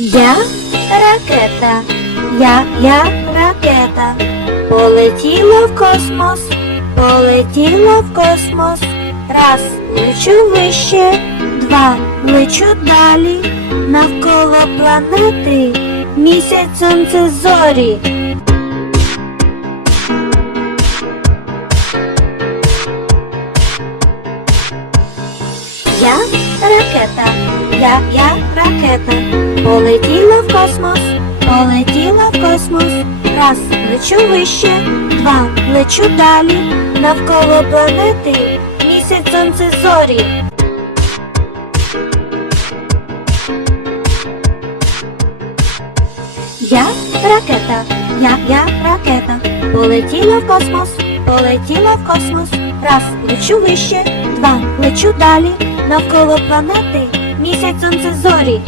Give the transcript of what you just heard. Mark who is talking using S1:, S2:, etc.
S1: Я ракета, я, я ракета, полетіла в космос, полетіла в космос, раз лечу вище, два лечу далі, навколо планети, місяць сонце зорі. Я ракета, я, я ракета, полетіла в космос, полетіла в космос, раз лечу вище, два лечу далі, навколо планети, місяць сонце зорі. Я ракета, я, я ракета, полетіла в космос, полетіла в космос, раз лечу вище, два лечу далі, навколо планети, місяць сонце зорі.